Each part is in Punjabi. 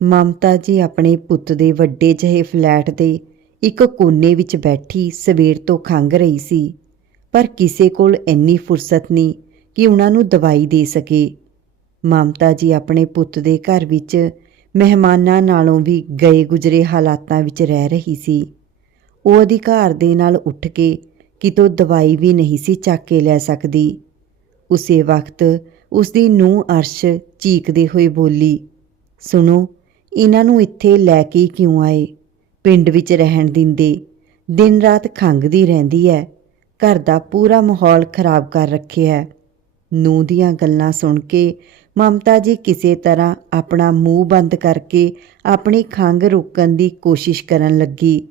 ਮਮਤਾ ਜੀ ਆਪਣੇ ਪੁੱਤ ਦੇ ਵੱਡੇ ਜਿਹੇ ਫਲੈਟ ਦੇ ਇੱਕ ਕੋਨੇ ਵਿੱਚ ਬੈਠੀ ਸਵੇਰ ਤੋਂ ਖੰਘ ਰਹੀ ਸੀ, ਪਰ ਕਿਸੇ ਕੋਲ ਇੰਨੀ ਫੁਰਸਤ ਨਹੀਂ ਕਿ ਉਹਨਾਂ ਨੂੰ ਦਵਾਈ ਦੇ ਸਕੇ। ਮਮਤਾ ਜੀ ਆਪਣੇ ਪੁੱਤ ਦੇ ਘਰ ਵਿੱਚ ਮਹਿਮਾਨਾਂ ਨਾਲੋਂ ਵੀ ਗਏ ਗੁਜਰੇ ਹਾਲਾਤਾਂ ਵਿੱਚ ਰਹਿ ਰਹੀ ਸੀ। ਉਹ ਅਧਿਕਾਰ ਦੇ ਨਾਲ ਉੱਠ ਕੇ ਕਿਤੋਂ ਦਵਾਈ ਵੀ ਨਹੀਂ ਸੀ ਚੱਕ ਕੇ ਲੈ ਸਕਦੀ। ਉਸੇ ਵਕਤ ਉਸ ਦੀ ਨੂੰਹ ਅਰਸ਼ ਚੀਕਦੇ ਹੋਏ ਬੋਲੀ, ਸੁਣੋ ਇਹਨਾਂ ਨੂੰ ਇੱਥੇ ਲੈ ਕੇ ਕਿਉਂ ਆਏ? ਪਿੰਡ ਵਿੱਚ ਰਹਿਣ ਦਿੰਦੇ, ਦਿਨ ਰਾਤ ਖੰਗਦੀ ਰਹਿੰਦੀ ਹੈ ਘਰ ਦਾ ਪੂਰਾ ਮਾਹੌਲ ਖਰਾਬ ਕਰ ਰੱਖਿਆ ਹੈ ਨੂੰਹ ਦੀਆਂ ਗੱਲਾਂ ਸੁਣ ਕੇ ਮਮਤਾ ਜੀ ਕਿਸੇ ਤਰ੍ਹਾਂ ਆਪਣਾ ਮੂੰਹ ਬੰਦ ਕਰਕੇ ਆਪਣੀ ਖੰਘ ਰੋਕਣ ਦੀ ਕੋਸ਼ਿਸ਼ ਕਰਨ ਲੱਗੀ।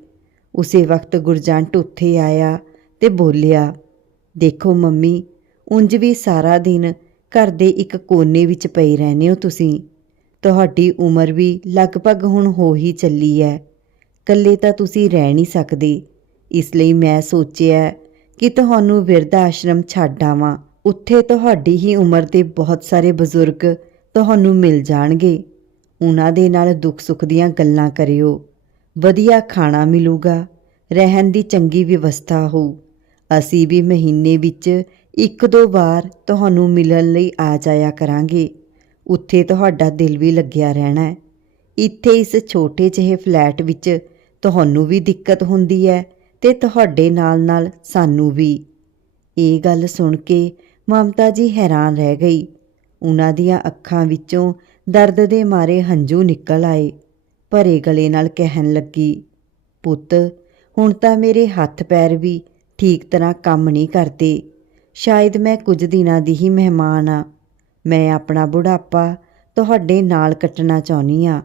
ਉਸੇ ਵਕਤ ਗੁਰਜੰਟ ਉੱਥੇ ਆਇਆ ਤੇ ਬੋਲਿਆ, ਦੇਖੋ ਮੰਮੀ, ਉਂਝ ਵੀ ਸਾਰਾ ਦਿਨ ਘਰ ਦੇ ਇੱਕ ਕੋਨੇ ਵਿੱਚ ਪਈ ਰਹਿੰਦੇ ਹੋ ਤੁਸੀਂ। ਤੁਹਾਡੀ ਉਮਰ ਵੀ ਲਗਭਗ ਹੁਣ ਹੋ ਹੀ ਚੱਲੀ ਹੈ ਇਕੱਲੇ ਤਾਂ ਤੁਸੀਂ ਰਹਿ ਨਹੀਂ ਸਕਦੇ। ਇਸ ਲਈ ਮੈਂ ਸੋਚਿਆ ਕਿ ਤੁਹਾਨੂੰ ਵਿਰਧ ਆਸ਼ਰਮ ਛੱਡ ਆਵਾਂ। ਉੱਥੇ ਤੁਹਾਡੀ ਹੀ ਉਮਰ ਦੇ ਬਹੁਤ ਸਾਰੇ ਬਜ਼ੁਰਗ ਤੁਹਾਨੂੰ ਮਿਲ ਜਾਣਗੇ। ਉਹਨਾਂ ਦੇ ਨਾਲ ਦੁੱਖ ਸੁੱਖ ਦੀਆਂ ਗੱਲਾਂ ਕਰਿਓ। ਵਧੀਆ ਖਾਣਾ ਮਿਲੂਗਾ। ਰਹਿਣ ਦੀ ਚੰਗੀ ਵਿਵਸਥਾ ਹੋਊ। ਅਸੀਂ ਵੀ ਮਹੀਨੇ ਵਿੱਚ ਇੱਕ ਦੋ ਵਾਰ ਤੁਹਾਨੂੰ ਮਿਲਣ ਲਈ ਆ ਜਾਇਆ ਕਰਾਂਗੇ। ਉੱਥੇ ਤੁਹਾਡਾ ਦਿਲ ਵੀ ਲੱਗਿਆ ਰਹਿਣਾ ਹੈ। ਇੱਥੇ ਇਸ ਛੋਟੇ ਜਿਹੇ ਫਲੈਟ ਵਿੱਚ ਤੁਹਾਨੂੰ ਵੀ ਦਿੱਕਤ ਹੁੰਦੀ ਹੈ ਤੇ ਤੁਹਾਡੇ ਨਾਲ-ਨਾਲ ਸਾਨੂੰ ਵੀ। ਇਹ ਗੱਲ ਸੁਣ ਕੇ ਮਮਤਾ ਜੀ ਹੈਰਾਨ ਰਹਿ ਗਈ। ਉਹਨਾਂ ਦੀਆਂ ਅੱਖਾਂ ਵਿੱਚੋਂ ਦਰਦ ਦੇ ਮਾਰੇ ਹੰਝੂ ਨਿਕਲ ਆਏ। ਭਰੇ ਗਲੇ ਨਾਲ ਕਹਿਣ ਲੱਗੀ, ਪੁੱਤ, ਹੁਣ ਤਾਂ ਮੇਰੇ ਹੱਥ ਪੈਰ ਵੀ ਠੀਕ ਤਰ੍ਹਾਂ ਕੰਮ ਨਹੀਂ ਕਰਦੇ। ਸ਼ਾਇਦ ਮੈਂ ਕੁਝ ਦਿਨਾਂ ਦੀ ਹੀ ਮਹਿਮਾਨ ਆ। ਮੈਂ ਆਪਣਾ ਬੁਢਾਪਾ ਤੁਹਾਡੇ ਨਾਲ ਕੱਟਣਾ ਚਾਹੁੰਦੀ ਆ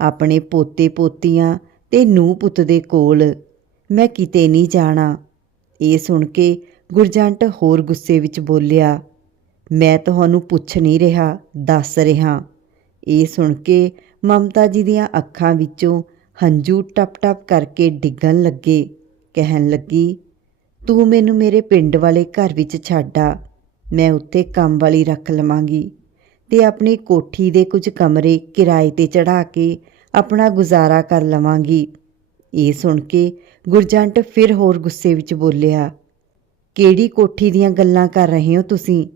ਆਪਣੇ ਪੋਤੇ ਪੋਤੀਆਂ ਤੇ ਨੂੰ ਪੁੱਤ ਦੇ ਕੋਲ ਮੈਂ ਕਿਤੇ ਨਹੀਂ ਜਾਣਾ। ਇਹ ਸੁਣ ਕੇ ਗੁਰਜੰਟ ਹੋਰ ਗੁੱਸੇ ਵਿੱਚ ਬੋਲਿਆ, ਮੈਂ ਤੁਹਾਨੂੰ ਪੁੱਛ ਨਹੀਂ ਰਿਹਾ, ਦੱਸ ਰਿਹਾ। ਇਹ ਸੁਣ ਕੇ ਮਮਤਾ ਜੀ ਦੀਆਂ ਅੱਖਾਂ ਵਿੱਚੋਂ ਹੰਝੂ ਟਪ-ਟਪ ਕਰਕੇ ਡਿੱਗਣ ਲੱਗੇ। ਕਹਿਣ ਲੱਗੀ, ਤੂੰ ਮੈਨੂੰ ਮੇਰੇ ਪਿੰਡ ਵਾਲੇ ਘਰ ਵਿੱਚ ਛੱਡਾ ਮੈਂ ਉੱਥੇ ਕੰਮ ਵਾਲੀ ਰੱਖ ਲਵਾਂਗੀ ਤੇ ਆਪਣੀ ਕੋਠੀ ਦੇ ਕੁਝ ਕਮਰੇ ਕਿਰਾਏ ਤੇ ਚੜਾ ਕੇ ਆਪਣਾ ਗੁਜ਼ਾਰਾ ਕਰ ਲਵਾਂਗੀ। ਇਹ ਸੁਣ ਕੇ ਗੁਰਜੰਟ ਫਿਰ ਹੋਰ ਗੁੱਸੇ ਵਿੱਚ ਬੋਲਿਆ, ਕਿਹੜੀ ਕੋਠੀ ਦੀਆਂ ਗੱਲਾਂ ਕਰ ਰਹੇ ਹੋ ਤੁਸੀਂ?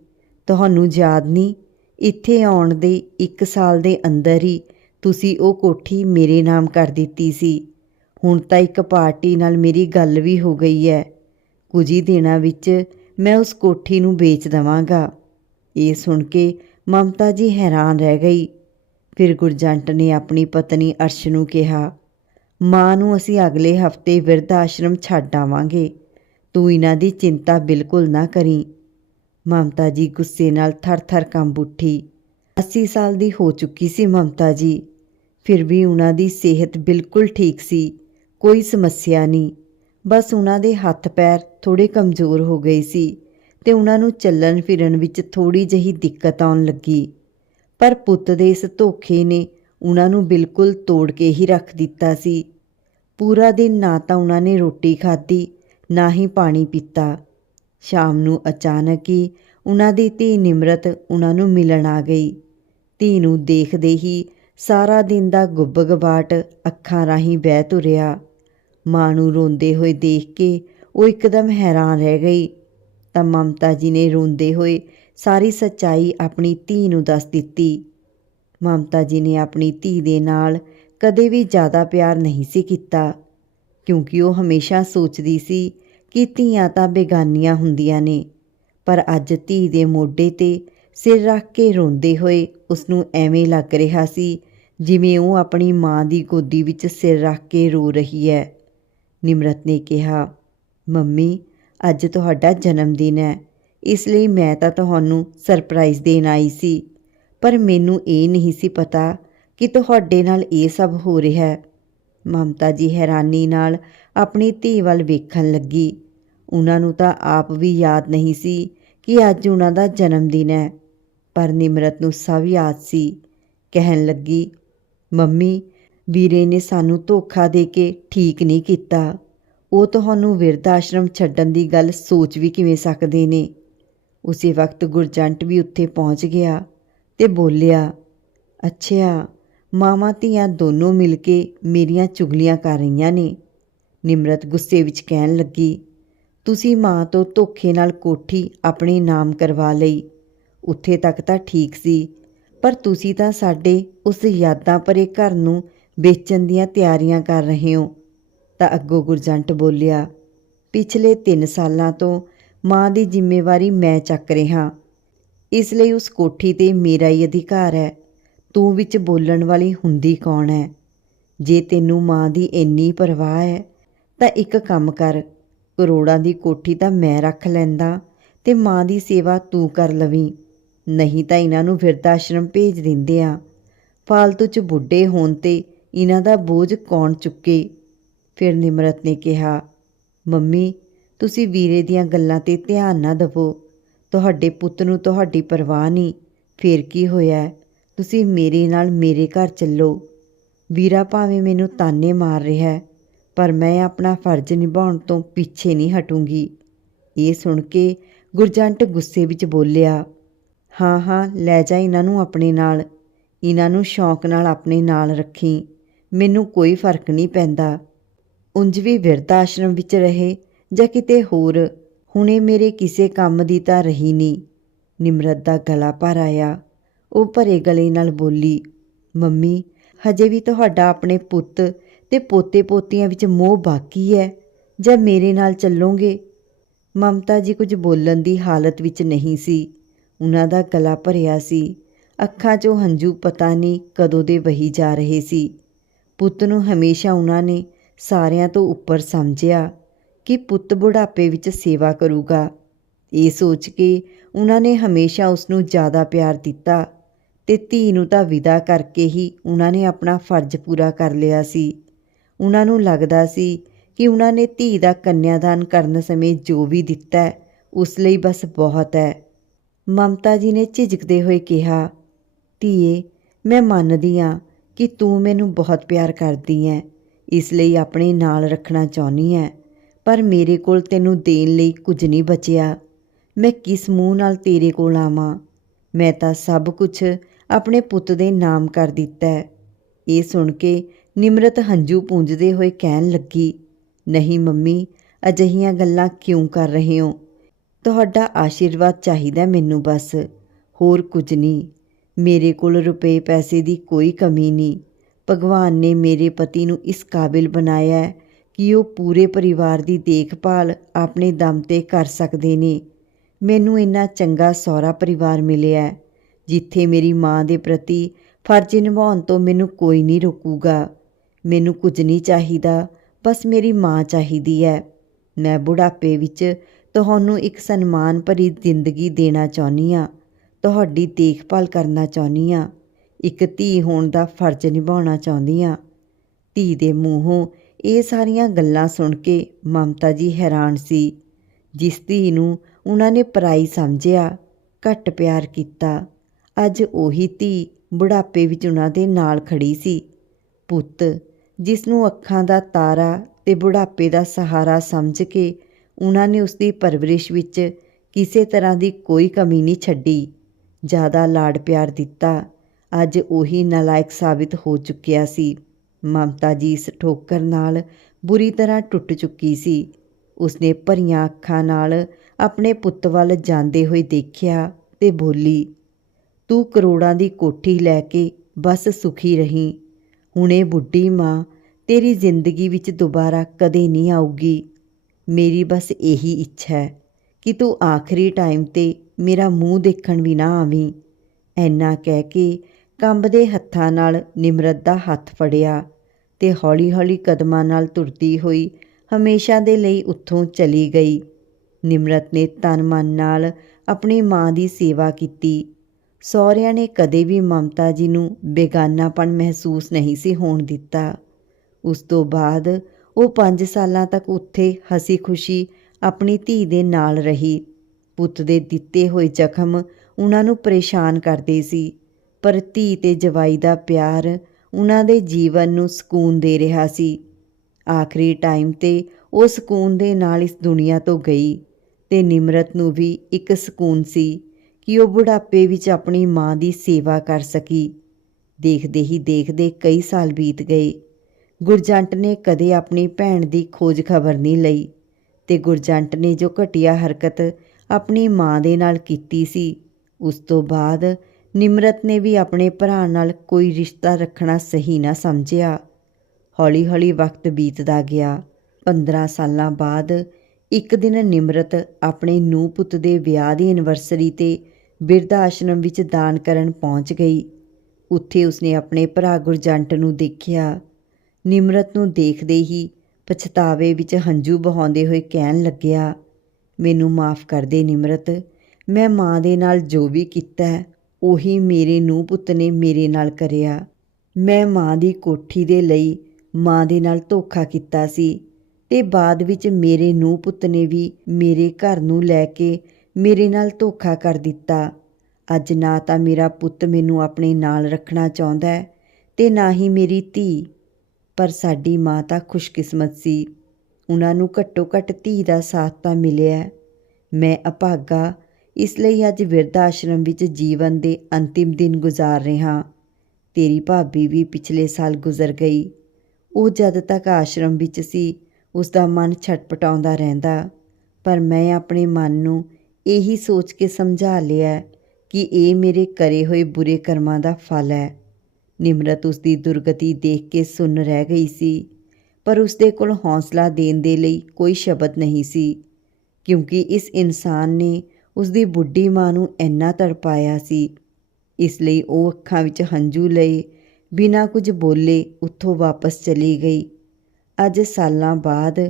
ਤੁਹਾਨੂੰ ਯਾਦ ਨਹੀਂ? ਇੱਥੇ ਆਉਣ ਦੇ 1 ਸਾਲ ਦੇ ਅੰਦਰ ਹੀ ਤੁਸੀਂ ਉਹ ਕੋਠੀ ਮੇਰੇ ਨਾਮ ਕਰ ਦਿੱਤੀ ਸੀ। ਹੁਣ ਤਾਂ ਇੱਕ ਪਾਰਟੀ ਨਾਲ ਮੇਰੀ ਗੱਲ ਵੀ ਹੋ ਗਈ ਹੈ। ਕੁਝ ਹੀ ਦਿਨਾਂ ਵਿੱਚ ਮੈਂ ਉਸ ਕੋਠੀ ਨੂੰ ਵੇਚ ਦਵਾਂਗਾ। ਇਹ ਸੁਣ ਕੇ ਮਮਤਾ ਜੀ ਹੈਰਾਨ ਰਹਿ ਗਈ। ਫਿਰ ਗੁਰਜੰਟ ਨੇ ਆਪਣੀ ਪਤਨੀ ਅਰਸ਼ ਨੂੰ ਕਿਹਾ, ਮਾਂ ਨੂੰ ਅਸੀਂ ਅਗਲੇ ਹਫ਼ਤੇ ਵਿਰਧ ਆਸ਼ਰਮ ਛੱਡ ਆਵਾਂਗੇ। ਤੂੰ ਇਹਨਾਂ ਦੀ ਚਿੰਤਾ ਬਿਲਕੁਲ ਨਾ ਕਰੀ। ਮਮਤਾ ਜੀ ਗੁੱਸੇ ਨਾਲ ਥਰ-ਥਰ ਕੰਬ ਉੱਠੀ। 80 ਸਾਲ ਦੀ ਹੋ ਚੁੱਕੀ ਸੀ ਮਮਤਾ ਜੀ। ਫਿਰ ਵੀ ਉਹਨਾਂ ਦੀ ਸਿਹਤ ਬਿਲਕੁਲ ਠੀਕ ਸੀ। ਕੋਈ ਸਮੱਸਿਆ ਨਹੀਂ। ਬਸ ਉਹਨਾਂ ਦੇ ਹੱਥ ਪੈਰ ਥੋੜੇ ਕਮਜ਼ੋਰ ਹੋ ਗਏ ਸੀ ਤੇ ਉਹਨਾਂ ਨੂੰ ਚੱਲਣ ਫਿਰਨ ਵਿੱਚ ਥੋੜੀ ਜਿਹੀ ਦਿੱਕਤ ਆਉਣ ਲੱਗੀ। ਪਰ ਪੁੱਤ ਦੇ ਇਸ ਧੋਖੇ ਨੇ ਉਹਨਾਂ ਨੂੰ ਬਿਲਕੁਲ ਤੋੜ ਕੇ ਹੀ ਰੱਖ ਦਿੱਤਾ ਸੀ। ਪੂਰਾ ਦਿਨ ਨਾ ਤਾਂ ਉਹਨਾਂ ਨੇ ਰੋਟੀ ਖਾਧੀ, ਨਾ ਹੀ ਪਾਣੀ ਪੀਤਾ। ਸ਼ਾਮ ਨੂੰ ਅਚਾਨਕ ਹੀ ਉਹਨਾਂ ਦੀ ਧੀ ਨਿਮਰਤ ਉਹਨਾਂ ਨੂੰ ਮਿਲਣ ਆ ਗਈ। ਧੀ ਨੂੰ ਦੇਖਦੇ ਹੀ ਸਾਰਾ ਦਿਨ ਦਾ ਗੁੱਬਗਬਾਟ ਅੱਖਾਂ ਰਾਹੀਂ ਵਹਿ ਤੁਰਿਆ। ਮਾਂ ਨੂੰ ਰੋਂਦੇ ਹੋਏ ਦੇਖ ਕੇ ਉਹ ਇੱਕਦਮ ਹੈਰਾਨ ਰਹਿ ਗਈ। ਤਾਂ ਮਮਤਾ ਜੀ ਨੇ ਰੋਂਦੇ ਹੋਏ ਸਾਰੀ ਸੱਚਾਈ ਆਪਣੀ ਧੀ ਨੂੰ ਦੱਸ ਦਿੱਤੀ। ਮਮਤਾ ਜੀ ਨੇ ਆਪਣੀ ਧੀ ਦੇ ਨਾਲ ਕਦੇ ਵੀ ਜ਼ਿਆਦਾ ਪਿਆਰ ਨਹੀਂ ਸੀ ਕੀਤਾ, ਕਿਉਂਕਿ ਉਹ ਹਮੇਸ਼ਾ ਸੋਚਦੀ ਸੀ ਕਿ ਧੀਆਂ ਤਾਂ ਬੇਗਾਨੀਆਂ ਹੁੰਦੀਆਂ ਨੇ, ਪਰ ਅੱਜ ਧੀ ਦੇ ਮੋਢੇ ਤੇ ਸਿਰ ਰੱਖ ਕੇ ਰੋਂਦੇ ਹੋਏ ਉਸ ਨੂੰ ਐਵੇਂ ਲੱਗ ਰਿਹਾ ਸੀ ਜਿਵੇਂ ਉਹ ਆਪਣੀ ਮਾਂ ਦੀ ਗੋਦੀ ਵਿੱਚ ਸਿਰ ਰੱਖ ਕੇ ਰੋ ਰਹੀ ਹੈ। ਨਿਮਰਤ ਨੇ ਕਿਹਾ, ਮੰਮੀ, ਅੱਜ ਤੁਹਾਡਾ ਜਨਮ ਦਿਨ ਹੈ। ਇਸ ਲਈ ਮੈਂ ਤਾਂ ਤੁਹਾਨੂੰ ਸਰਪ੍ਰਾਈਜ਼ ਦੇਣ ਆਈ ਸੀ। ਪਰ ਮੈਨੂੰ ਇਹ ਨਹੀਂ ਸੀ ਪਤਾ ਕਿ ਤੁਹਾਡੇ ਨਾਲ ਇਹ ਸਭ ਹੋ ਰਿਹਾ ਹੈ। ਮਮਤਾ ਜੀ ਹੈਰਾਨੀ ਨਾਲ ਆਪਣੀ ਧੀ ਵੱਲ ਵੇਖਣ ਲੱਗੀ। ਉਹਨਾਂ ਨੂੰ ਤਾਂ ਆਪ ਵੀ ਯਾਦ ਨਹੀਂ ਸੀ ਕਿ ਅੱਜ ਉਹਨਾਂ ਦਾ ਜਨਮ ਦਿਨ ਹੈ। ਪਰ ਨਿਮਰਤ ਨੂੰ ਸਭ ਯਾਦ ਸੀ। ਕਹਿਣ ਲੱਗੀ, ਮੰਮੀ ਵੀਰੇ ਨੇ ਸਾਨੂੰ ਧੋਖਾ ਦੇ ਕੇ ਠੀਕ ਨਹੀਂ ਕੀਤਾ। ਉਹ ਤੁਹਾਨੂੰ ਵਿਰਧ ਆਸ਼ਰਮ ਛੱਡਣ ਦੀ ਗੱਲ ਸੋਚ ਵੀ ਕਿਵੇਂ ਸਕਦੇ ਨੇ? ਉਸੇ ਵਕਤ ਗੁਰਜੰਟ ਵੀ ਉੱਥੇ ਪਹੁੰਚ ਗਿਆ ਤੇ ਬੋਲਿਆ ਅੱਛਾ ਮਾਵਾਂ ਧੀਆਂ ਦੋਨੋਂ ਮਿਲ ਕੇ ਮੇਰੀਆਂ ਚੁਗਲੀਆਂ ਕਰ ਰਹੀਆਂ ਨੇ। ਨਿਮਰਤ ਗੁੱਸੇ ਵਿੱਚ ਕਹਿਣ ਲੱਗੀ, ਤੁਸੀਂ ਮਾਂ ਤੋਂ ਧੋਖੇ ਨਾਲ ਕੋਠੀ ਆਪਣੇ ਨਾਮ ਕਰਵਾ ਲਈ। ਉੱਥੇ ਤੱਕ ਤਾਂ ਠੀਕ ਸੀ, ਪਰ ਤੁਸੀਂ ਤਾਂ ਸਾਡੇ ਉਸ ਯਾਦਾਂ ਭਰੇ ਘਰ ਨੂੰ ਵੇਚਣ ਦੀਆਂ ਤਿਆਰੀਆਂ ਕਰ ਰਹੇ ਹੋ। ਤਾਂ ਅੱਗੋਂ ਗੁਰਜੰਟ ਬੋਲਿਆ, ਪਿਛਲੇ 3 ਸਾਲਾਂ ਤੋਂ ਮਾਂ ਦੀ ਜ਼ਿੰਮੇਵਾਰੀ ਮੈਂ ਚੱਕ ਰਿਹਾ। ਇਸ ਲਈ ਉਸ ਕੋਠੀ ਤੇ ਮੇਰਾ ਹੀ ਅਧਿਕਾਰ ਹੈ। ਤੂੰ ਵਿੱਚ ਬੋਲਣ ਵਾਲੀ ਹੁੰਦੀ ਕੌਣ ਹੈ? ਜੇ ਤੈਨੂੰ ਮਾਂ ਦੀ ਇੰਨੀ ਪਰਵਾਹ ਹੈ, ਤਾਂ ਇੱਕ ਕੰਮ ਕਰ। ਕਰੋੜਾਂ ਦੀ ਕੋਠੀ ਤਾਂ ਮੈਂ ਰੱਖ ਲੈਂਦਾ ਤੇ ਮਾਂ ਦੀ ਸੇਵਾ ਤੂੰ ਕਰ ਲਵੀਂ। ਨਹੀਂ ਤਾਂ ਇਹਨਾਂ ਨੂੰ ਫਿਰਦ ਆਸ਼ਰਮ ਭੇਜ ਦਿੰਦੇ ਆ। ਫਾਲਤੂ ਚ ਬੁੱਢੇ ਹੋਣ ਤੇ ਇਹਨਾਂ ਦਾ ਬੋਝ ਕੌਣ ਚੁੱਕੇ? ਫਿਰ ਨਿਮਰਤ ਨੇ ਕਿਹਾ, ਮੰਮੀ, ਤੁਸੀਂ ਵੀਰੇ ਦੀਆਂ ਗੱਲਾਂ ਤੇ ਧਿਆਨ ਨਾ ਦਿਵੋ। ਤੁਹਾਡੇ ਪੁੱਤ ਨੂੰ ਤੁਹਾਡੀ ਪਰਵਾਹ ਨਹੀਂ। ਫੇਰ ਕੀ ਹੋਇਆ? ਤੁਸੀਂ ਮੇਰੇ ਨਾਲ ਮੇਰੇ ਘਰ ਚੱਲੋ। ਵੀਰਾ ਭਾਵੇਂ ਮੈਨੂੰ ਤਾਨੇ ਮਾਰ ਰਿਹਾ ਪਰ ਮੈਂ ਆਪਣਾ ਫਰਜ਼ ਨਿਭਾਉਣ ਤੋਂ ਪਿੱਛੇ ਨਹੀਂ ਹਟੂੰਗੀ। ਇਹ ਸੁਣ ਕੇ ਗੁਰਜੰਟ ਗੁੱਸੇ ਵਿੱਚ ਬੋਲਿਆ, ਹਾਂ ਹਾਂ, ਲੈ ਜਾ ਇਹਨਾਂ ਨੂੰ ਆਪਣੇ ਨਾਲ। ਇਹਨਾਂ ਨੂੰ ਸ਼ੌਂਕ ਨਾਲ ਆਪਣੇ ਨਾਲ ਰੱਖੀ। ਮੈਨੂੰ ਕੋਈ ਫ਼ਰਕ ਨਹੀਂ ਪੈਂਦਾ। ਉਂਝ ਵੀ ਵਿਰਧ ਆਸ਼ਰਮ ਵਿੱਚ ਰਹੇ ਜਾਂ ਕਿਤੇ ਹੋਰ, ਹੁਣੇ ਮੇਰੇ ਕਿਸੇ ਕੰਮ ਦੀ ਤਾਂ ਰਹੀ ਨਹੀਂ। ਨਿਮਰਤ ਦਾ ਗਲਾ ਭਰ ਆਇਆ। ਉਹ ਭਰੇ ਗਲੇ ਨਾਲ ਬੋਲੀ, ਮੰਮੀ, ਹਜੇ ਵੀ ਤੁਹਾਡਾ ਆਪਣੇ ਪੁੱਤ ਤੇ ਪੋਤੇ ਪੋਤੀਆਂ ਵਿੱਚ ਮੋਹ ਬਾਕੀ ਹੈ। ਜਾਂ ਮੇਰੇ ਨਾਲ ਚੱਲੋਗੇ? ਮਮਤਾ ਜੀ ਕੁਝ ਬੋਲਣ ਦੀ ਹਾਲਤ ਵਿੱਚ ਨਹੀਂ ਸੀ। ਉਹਨਾਂ ਦਾ ਗਲਾ ਭਰਿਆ ਸੀ। ਅੱਖਾਂ 'ਚੋਂ ਹੰਝੂ ਪਤਾ ਨਹੀਂ ਕਦੋਂ ਦੇ ਵਹੀ ਜਾ ਰਹੇ ਸੀ। ਪੁੱਤ ਨੂੰ ਹਮੇਸ਼ਾ ਉਹਨਾਂ ਨੇ ਸਾਰਿਆਂ ਤੋਂ ਉੱਪਰ ਸਮਝਿਆ ਕਿ ਪੁੱਤ ਬੁਢਾਪੇ ਵਿੱਚ ਸੇਵਾ ਕਰੂਗਾ। ਇਹ ਸੋਚ ਕੇ ਉਹਨਾਂ ਨੇ ਹਮੇਸ਼ਾ ਉਸ ਨੂੰ ਜ਼ਿਆਦਾ ਪਿਆਰ ਦਿੱਤਾ ਤੇ ਧੀ ਨੂੰ ਤਾਂ ਵਿਦਾ ਕਰਕੇ ਹੀ ਉਹਨਾਂ ਨੇ ਆਪਣਾ ਫਰਜ਼ ਪੂਰਾ ਕਰ ਲਿਆ ਸੀ। ਉਹਨਾਂ ਨੂੰ ਲੱਗਦਾ ਸੀ ਕਿ ਉਹਨਾਂ ਨੇ ਧੀ ਦਾ ਕੰਨਿਆਦਾਨ ਕਰਨ ਸਮੇਂ ਜੋ ਵੀ ਦਿੱਤਾ ਉਸ ਲਈ ਬਸ ਬਹੁਤ ਹੈ। ਮਮਤਾ ਜੀ ਨੇ ਝਿਜਕਦੇ ਹੋਏ ਕਿਹਾ, ਧੀਏ, ਮੈਂ ਮੰਨਦੀ ਹਾਂ ਕਿ ਤੂੰ ਮੈਨੂੰ ਬਹੁਤ ਪਿਆਰ ਕਰਦੀ ਹੈ ਇਸ ਲਈ ਆਪਣੇ ਨਾਲ ਰੱਖਣਾ ਚਾਹੁੰਦੀ ਹੈ ਪਰ ਮੇਰੇ ਕੋਲ ਤੈਨੂੰ ਦੇਣ ਲਈ ਕੁਝ ਨਹੀਂ ਬਚਿਆ। ਮੈਂ ਕਿਸ ਮੂੰਹ ਨਾਲ ਤੇਰੇ ਕੋਲ ਆਵਾਂ? ਮੈਂ ਤਾਂ ਸਭ ਕੁਝ ਆਪਣੇ ਪੁੱਤ ਦੇ ਨਾਮ ਕਰ ਦਿੱਤਾ ਇਹ ਸੁਣ ਕੇ ਨਿਮਰਤ ਹੰਝੂ ਪੂੰਝਦੇ ਹੋਏ ਕਹਿਣ ਲੱਗੀ, ਨਹੀਂ ਮੰਮੀ, ਅਜਿਹੀਆਂ ਗੱਲਾਂ ਕਿਉਂ ਕਰ ਰਹੇ ਹੋ? ਤੁਹਾਡਾ ਆਸ਼ੀਰਵਾਦ ਚਾਹੀਦਾ ਮੈਨੂੰ ਬਸ, ਹੋਰ ਕੁਝ ਨਹੀਂ। ਮੇਰੇ ਕੋਲ ਰੁਪਏ ਪੈਸੇ ਦੀ ਕੋਈ ਕਮੀ ਨਹੀਂ। ਭਗਵਾਨ ਨੇ ਮੇਰੇ ਪਤੀ ਨੂੰ ਇਸ ਕਾਬਿਲ ਬਣਾਇਆ ਕਿ ਉਹ ਪੂਰੇ ਪਰਿਵਾਰ ਦੀ ਦੇਖਭਾਲ ਆਪਣੇ ਦਮ ਤੇ ਕਰ ਸਕਦੇ ਨੇ। ਮੈਨੂੰ ਇੰਨਾ ਚੰਗਾ ਸਹੁਰਾ ਪਰਿਵਾਰ ਮਿਲਿਆ ਜਿੱਥੇ ਮੇਰੀ ਮਾਂ ਦੇ ਪ੍ਰਤੀ ਫਰਜ਼ ਨਿਭਾਉਣ ਤੋਂ ਮੈਨੂੰ ਕੋਈ ਨਹੀਂ ਰੋਕੂਗਾ। ਮੈਨੂੰ ਕੁਝ ਨਹੀਂ ਚਾਹੀਦਾ, ਬਸ ਮੇਰੀ ਮਾਂ ਚਾਹੀਦੀ ਹੈ। ਮੈਂ ਬੁਢਾਪੇ ਵਿੱਚ ਤੁਹਾਨੂੰ ਇੱਕ ਸਨਮਾਨ ਭਰੀ ਜ਼ਿੰਦਗੀ ਦੇਣਾ ਚਾਹੁੰਦੀ ਹਾਂ। ਤੁਹਾਡੀ ਦੇਖਭਾਲ ਕਰਨਾ ਚਾਹੁੰਦੀ ਹਾਂ। ਇੱਕ ਧੀ ਹੋਣ ਦਾ ਫਰਜ਼ ਨਿਭਾਉਣਾ ਚਾਹੁੰਦੀ ਹਾਂ। ਧੀ ਦੇ ਮੂੰਹੋਂ ਇਹ ਸਾਰੀਆਂ ਗੱਲਾਂ ਸੁਣ ਕੇ ਮਮਤਾ ਜੀ ਹੈਰਾਨ ਸੀ। ਜਿਸ ਧੀ ਨੂੰ ਉਹਨਾਂ ਨੇ ਪਰਾਈ ਸਮਝਿਆ, ਘੱਟ ਪਿਆਰ ਕੀਤਾ। ਅੱਜ ਉਹੀ ਧੀ ਬੁਢਾਪੇ ਵਿੱਚ ਉਹਨਾਂ ਦੇ ਨਾਲ ਖੜੀ ਸੀ। ਪੁੱਤ, ਜਿਸ ਨੂੰ ਅੱਖਾਂ ਦਾ ਤਾਰਾ ਤੇ ਬੁਢਾਪੇ ਦਾ ਸਹਾਰਾ ਸਮਝ ਕੇ ਉਹਨਾਂ ਨੇ ਉਸ ਦੀ ਪਰਵਰਿਸ਼ ਵਿੱਚ ਕਿਸੇ ਤਰ੍ਹਾਂ ਦੀ ਕੋਈ ਕਮੀ ਨਹੀਂ ਛੱਡੀ। ਜ਼ਿਆਦਾ ਲਾਡ ਪਿਆਰ ਦਿੱਤਾ। ਅੱਜ ਉਹੀ ਨਲਾਇਕ ਸਾਬਿਤ ਹੋ ਚੁੱਕਿਆ ਸੀ। ਮਮਤਾ ਜੀ ਇਸ ਠੋਕਰ ਨਾਲ ਬੁਰੀ ਤਰ੍ਹਾਂ ਟੁੱਟ ਚੁੱਕੀ ਸੀ। ਉਸਨੇ ਭਰੀਆਂ ਅੱਖਾਂ ਨਾਲ ਆਪਣੇ ਪੁੱਤ ਵੱਲ ਜਾਂਦੇ ਹੋਏ ਦੇਖਿਆ ਤੇ ਬੋਲੀ, ਤੂੰ ਕਰੋੜਾਂ ਦੀ ਕੋਠੀ ਲੈ ਕੇ ਬਸ ਸੁਖੀ ਰਹੀਂ। ਹੁਣੇ ਬੁੱਢੀ ਮਾਂ ਤੇਰੀ ਜ਼ਿੰਦਗੀ ਵਿੱਚ ਦੁਬਾਰਾ ਕਦੇ ਨਹੀਂ ਆਊਗੀ। ਮੇਰੀ ਬਸ ਇਹੀ ਇੱਛਾ ਹੈ ਕਿ ਤੂੰ ਆਖਰੀ ਟਾਈਮ ਤੇ ਮੇਰਾ ਮੂੰਹ ਦੇਖਣ ਵੀ ਨਾ ਆਵੀਂ। ਐਨਾ ਕਹਿ ਕੇ ਕੰਬਦੇ ਹੱਥਾਂ ਨਾਲ ਨਿਮਰਤ ਦਾ ਹੱਥ ਫੜਿਆ ਤੇ ਹੌਲੀ-ਹੌਲੀ ਕਦਮਾਂ ਨਾਲ ਤੁਰਦੀ ਹੋਈ ਹਮੇਸ਼ਾ ਦੇ ਲਈ ਉੱਥੋਂ ਚਲੀ ਗਈ। ਨਿਮਰਤ ਨੇ ਤਨ ਮਨ ਨਾਲ ਆਪਣੀ ਮਾਂ ਦੀ ਸੇਵਾ ਕੀਤੀ। ਸਹੁਰਿਆਂ ਨੇ ਕਦੇ ਵੀ ਮਮਤਾ ਜੀ ਨੂੰ ਬੇਗਾਨਾਪਣ ਮਹਿਸੂਸ ਨਹੀਂ ਸੀ ਹੋਣ ਦਿੱਤਾ। ਉਸ ਤੋਂ ਬਾਅਦ ਉਹ 5 ਸਾਲਾਂ ਤੱਕ ਉੱਥੇ ਹਸੀ ਖੁਸ਼ੀ ਆਪਣੀ ਧੀ ਦੇ ਨਾਲ ਰਹੀ। ਪੁੱਤ ਦੇ ਦਿੱਤੇ ਹੋਏ ਜ਼ਖਮ ਉਹਨਾਂ ਨੂੰ ਪਰੇਸ਼ਾਨ ਕਰਦੇ ਸੀ। ਪਰ ਧੀ ਤੇ ਜਵਾਈ ਦਾ ਪਿਆਰ ਉਹਨਾਂ ਦੇ ਜੀਵਨ ਨੂੰ ਸਕੂਨ ਦੇ ਰਿਹਾ ਸੀ। ਆਖਰੀ ਟਾਈਮ ਤੇ ਉਹ ਸਕੂਨ ਦੇ ਨਾਲ ਇਸ ਦੁਨੀਆ ਤੋਂ ਗਈ ਤੇ ਨਿਮਰਤ ਨੂੰ ਵੀ ਇੱਕ ਸਕੂਨ ਸੀ ਕਿ ਉਹ ਬੁਢਾਪੇ ਵਿੱਚ ਆਪਣੀ ਮਾਂ ਦੀ ਸੇਵਾ ਕਰ ਸਕੀ। ਦੇਖਦੇ ਹੀ ਦੇਖਦੇ ਕਈ ਸਾਲ ਬੀਤ ਗਏ। ਗੁਰਜੰਟ ਨੇ ਕਦੇ ਆਪਣੀ ਭੈਣ ਦੀ ਖੋਜ ਖਬਰ ਨਹੀਂ ਲਈ ਤੇ ਗੁਰਜੰਟ ਨੇ ਜੋ ਘਟੀਆ ਹਰਕਤ ਆਪਣੀ ਮਾਂ ਦੇ ਨਾਲ ਕੀਤੀ ਸੀ। ਉਸ ਤੋਂ ਬਾਅਦ ਨਿਮਰਤ ਨੇ ਵੀ ਆਪਣੇ ਭਰਾ ਨਾਲ ਕੋਈ ਰਿਸ਼ਤਾ ਰੱਖਣਾ ਸਹੀ ਨਾ ਸਮਝਿਆ। ਹੌਲੀ-ਹੌਲੀ ਵਕਤ ਬੀਤਦਾ ਗਿਆ। 15 ਸਾਲਾਂ ਬਾਅਦ ਇੱਕ ਦਿਨ ਨਿਮਰਤ ਆਪਣੇ ਨੂੰਹ ਪੁੱਤ ਦੇ ਵਿਆਹ ਦੀ ਐਨਵਰਸਰੀ ਤੇ ਬਿਰਧ ਆਸ਼ਰਮ ਵਿੱਚ ਦਾਨ ਕਰਨ ਪਹੁੰਚ ਗਈ। ਉੱਥੇ ਉਸਨੇ ਆਪਣੇ ਭਰਾ ਗੁਰਜੰਟ ਨੂੰ ਦੇਖਿਆ। ਨਿਮਰਤ ਨੂੰ ਦੇਖਦੇ ਹੀ ਪਛਤਾਵੇ ਵਿੱਚ ਹੰਝੂ ਬਹਾਉਂਦੇ ਹੋਏ ਕਹਿਣ ਲੱਗਿਆ ਮੈਨੂੰ ਮਾਫ ਕਰ ਦੇ ਨਿਮਰਤ। ਮੈਂ ਮਾਂ ਦੇ ਨਾਲ ਜੋ ਵੀ ਕੀਤਾ, ਉਹੀ ਮੇਰੇ ਨੂੰਹ ਪੁੱਤ ਨੇ ਮੇਰੇ ਨਾਲ ਕਰਿਆ। ਮੈਂ ਮਾਂ ਦੀ ਕੋਠੀ ਦੇ ਲਈ ਮਾਂ ਦੇ ਨਾਲ ਧੋਖਾ ਕੀਤਾ ਸੀ ਤੇ ਬਾਅਦ ਵਿੱਚ ਮੇਰੇ ਨੂੰਹ ਪੁੱਤ ਨੇ ਵੀ ਮੇਰੇ ਘਰ ਨੂੰ ਲੈ ਕੇ ਮੇਰੇ ਨਾਲ ਧੋਖਾ ਕਰ ਦਿੱਤਾ। ਅੱਜ ਨਾ ਤਾਂ ਮੇਰਾ ਪੁੱਤ ਮੈਨੂੰ ਆਪਣੇ ਨਾਲ ਰੱਖਣਾ ਚਾਹੁੰਦਾ ਹੈ ਤੇ ਨਾ ਹੀ ਮੇਰੀ ਧੀ। ਪਰ ਸਾਡੀ ਮਾਂ ਤਾਂ ਖੁਸ਼ਕਿਸਮਤ ਸੀ। ਉਹਨਾਂ ਨੂੰ ਘੱਟੋ ਘੱਟ ਧੀ ਦਾ ਸਾਥ ਤਾਂ ਮਿਲਿਆ ਮੈਂ ਅਭਾਗਾ, ਇਸ ਲਈ ਅੱਜ ਵਿਰਧ ਆਸ਼ਰਮ ਵਿੱਚ ਜੀਵਨ ਦੇ ਅੰਤਿਮ ਦਿਨ ਗੁਜ਼ਾਰ ਰਿਹਾ ਤੇਰੀ ਭਾਬੀ ਵੀ ਪਿਛਲੇ ਸਾਲ ਗੁਜ਼ਰ ਗਈ। ਉਹ ਜਦ ਤੱਕ ਆਸ਼ਰਮ ਵਿੱਚ ਸੀ ਉਸ ਦਾ ਮਨ ਛਟਪਟਾਉਂਦਾ ਰਹਿੰਦਾ। ਪਰ ਮੈਂ ਆਪਣੇ ਮਨ ਨੂੰ ਇਹੀ ਸੋਚ ਕੇ ਸਮਝਾ ਲਿਆ ਕਿ ਇਹ ਮੇਰੇ ਕਰੇ ਹੋਏ ਬੁਰੇ ਕਰਮਾਂ ਦਾ ਫਲ ਹੈ। ਨਿਮਰਤ ਉਸ ਦੀ ਦੁਰਗਤੀ ਦੇਖ ਕੇ ਸੁੰਨ ਰਹਿ ਗਈ ਸੀ। ਪਰ ਉਸ ਦੇ ਕੋਲ ਹੌਸਲਾ ਦੇਣ ਦੇ ਲਈ ਕੋਈ ਸ਼ਬਦ ਨਹੀਂ ਸੀ, ਕਿਉਂਕਿ ਇਸ ਇਨਸਾਨ ਨੇ ਉਸ ਦੀ ਬੁੱਢੀ ਮਾਂ ਨੂੰ ਇੰਨਾ ਤੜਪਾਇਆ ਸੀ। ਇਸ ਲਈ ਉਹ ਅੱਖਾਂ ਵਿੱਚ ਹੰਝੂ ਲਏ, ਬਿਨਾਂ ਕੁਝ ਬੋਲੇ ਉੱਥੋਂ ਵਾਪਸ ਚਲੀ ਗਈ। ਅੱਜ ਸਾਲਾਂ ਬਾਅਦ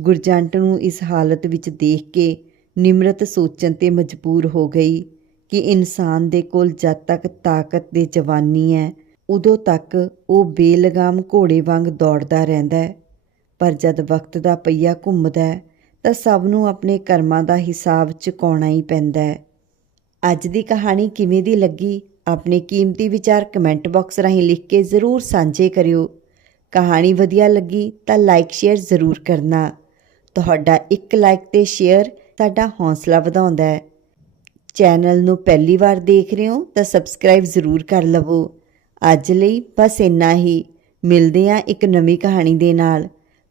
ਗੁਰਜੰਟ ਨੂੰ ਇਸ ਹਾਲਤ ਵਿੱਚ ਦੇਖ ਕੇ ਨਿਮਰਤ ਸੋਚਣ ਤੇ ਮਜਬੂਰ ਹੋ ਗਈ ਕਿ ਇਨਸਾਨ ਦੇ ਕੋਲ ਜਦ ਤੱਕ ਤਾਕਤ ਦੇ ਜਵਾਨੀ ਹੈ, ਉਦੋਂ ਤੱਕ ਉਹ ਬੇਲਗਾਮ ਘੋੜੇ ਵਾਂਗ ਦੌੜਦਾ ਰਹਿੰਦਾ ਹੈ। ਪਰ ਜਦ ਵਕਤ ਦਾ ਪਹੀਆ ਘੁੰਮਦਾ ਹੈ, ਤਾਂ ਸਭ ਨੂੰ ਆਪਣੇ ਕਰਮਾਂ ਦਾ ਹਿਸਾਬ ਚੁਕਾਉਣਾ ਹੀ ਪੈਂਦਾ ਹੈ। ਅੱਜ ਦੀ ਕਹਾਣੀ ਕਿਵੇਂ ਦੀ ਲੱਗੀ, ਆਪਣੇ ਕੀਮਤੀ ਵਿਚਾਰ ਕਮੈਂਟ ਬਾਕਸ ਰਾਹੀਂ ਲਿਖ ਕੇ ਜ਼ਰੂਰ ਸਾਂਝੇ ਕਰਿਓ। ਕਹਾਣੀ ਵਧੀਆ ਲੱਗੀ ਤਾਂ ਲਾਈਕ, ਸ਼ੇਅਰ ਜ਼ਰੂਰ ਕਰਨਾ। ਤੁਹਾਡਾ ਇੱਕ ਲਾਈਕ ਤੇ ਸ਼ੇਅਰ ਸਾਡਾ ਹੌਸਲਾ ਵਧਾਉਂਦਾ ਹੈ। ਚੈਨਲ ਨੂੰ ਪਹਿਲੀ ਵਾਰ ਦੇਖ ਰਹੇ ਹੋ ਤਾਂ ਸਬਸਕ੍ਰਾਈਬ ਜ਼ਰੂਰ ਕਰ ਲਵੋ। ਅੱਜ ਲਈ ਬਸ ਇੰਨਾ ਹੀ। ਮਿਲਦੇ ਹਾਂ ਇੱਕ ਨਵੀਂ ਕਹਾਣੀ ਦੇ ਨਾਲ।